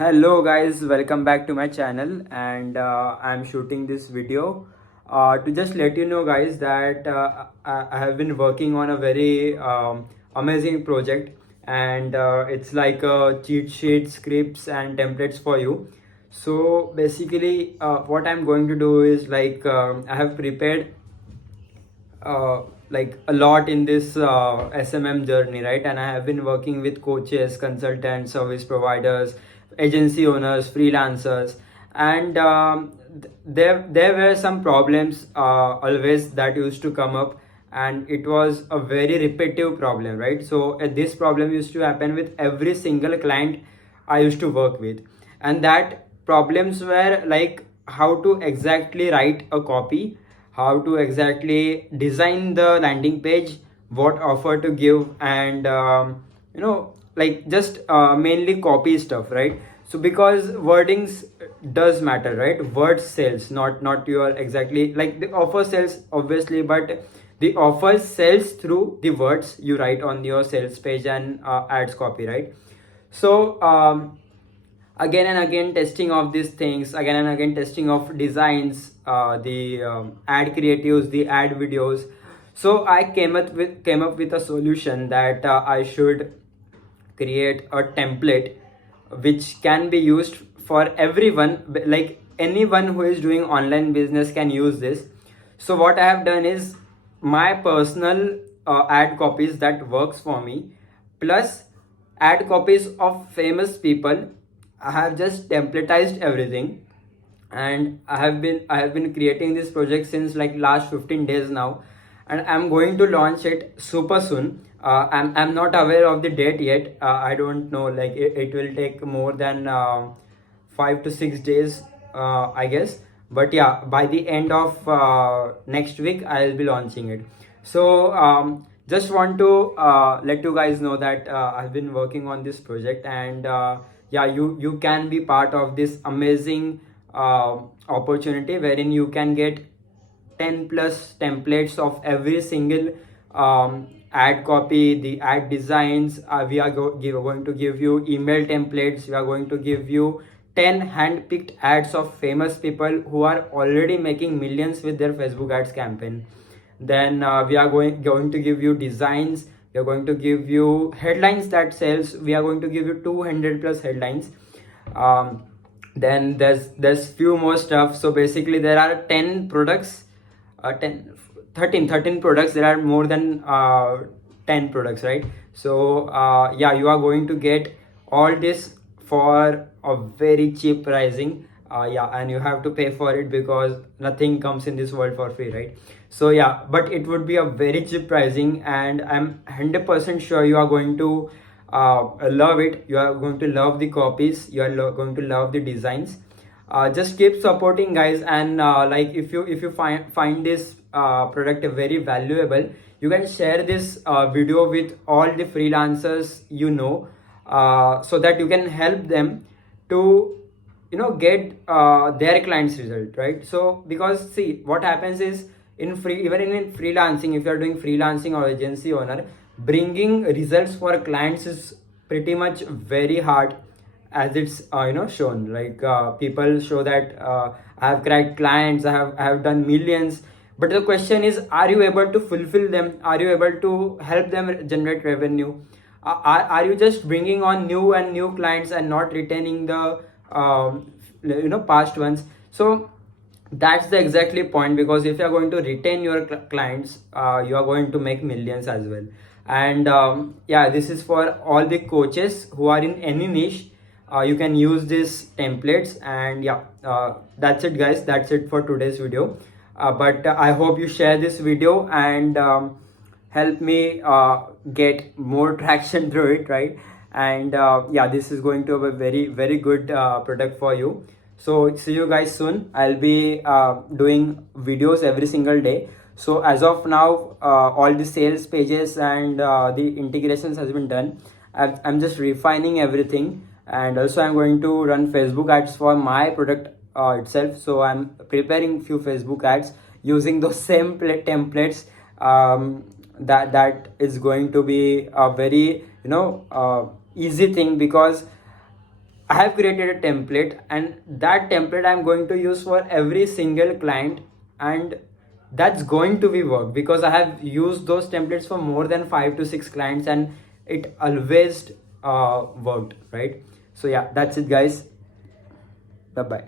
Hello guys, welcome back to my channel, and I'm shooting this video to just let you know guys that I have been working on a very amazing project, and it's like cheat sheet scripts and templates for you. So basically what I'm going to do is like I have prepared like a lot in this SMM journey, right? And I have been working with coaches, consultants, service providers, agency owners, freelancers, and there were some problems always that used to come up, and it was a very repetitive problem, right? So this problem used to happen with every single client I used to work with, and that problems were like how to exactly write a copy, how to exactly design the landing page, what offer to give, and like just mainly copy stuff, right? So because wordings does matter, right? Words sells, not your exactly like the offer sells obviously, but the offer sells through the words you write on your sales page and ads copy, right? So again and again testing of these things, again and again testing of designs, the ad creatives, the ad videos. So I came up with a solution that I should create a template which can be used for everyone, like anyone who is doing online business can use this. So what I have done is my personal ad copies that works for me, plus ad copies of famous people. I have just templatized everything, and I have been creating this project since like last 15 days now, and I'm going to launch it super soon. I'm not aware of the date yet. I don't know, like it will take more than 5 to 6 days, I guess. But yeah, by the end of next week, I'll be launching it. So just want to let you guys know that I've been working on this project, and yeah, you can be part of this amazing opportunity wherein you can get 10 plus templates of every single ad copy, the ad designs. Going to give you email templates. We are going to give you 10 hand-picked ads of famous people who are already making millions with their Facebook ads campaign. Then we are going to give you designs. We are going to give you headlines that sells. We are going to give you 200 plus headlines. Then there's few more stuff. So basically there are 10 products, 10 13 products. There are more than 10 products, right? So yeah, you are going to get all this for a very cheap pricing. Yeah, and you have to pay for it because nothing comes in this world for free, right? So yeah, but it would be a very cheap pricing, and I'm 100% sure you are going to love it. You are going to love the copies. You are going to love the designs. Just keep supporting guys, and like if you find this product very valuable, you can share this video with all the freelancers, so that you can help them to get their clients result, right? So because see what happens is, in free even in freelancing, if you are doing freelancing or agency owner, bringing results for clients is pretty much very hard, as it's shown. Like people show that I have cracked clients, I have done millions, but the question is, are you able to fulfill them? Are you able to help them generate revenue? Are you just bringing on new and new clients and not retaining the past ones? So that's the exactly point, because if you are going to retain your clients, you are going to make millions as well. And yeah, this is for all the coaches who are in any niche. You can use these templates, and yeah, that's it guys, that's it for today's video. But I hope you share this video and help me get more traction through it, right? And yeah, this is going to be a very very good product for you. So see you guys soon. I'll be doing videos every single day. So as of now, all the sales pages and the integrations has been done. I'm just refining everything, and also I'm going to run Facebook ads for my product itself. So I'm preparing few Facebook ads using those same templates. That is going to be a very easy thing, because I have created a template, and that template I'm going to use for every single client, and that's going to be work because I have used those templates for more than 5 to 6 clients, and it always worked, right? So yeah, that's it guys. Bye bye.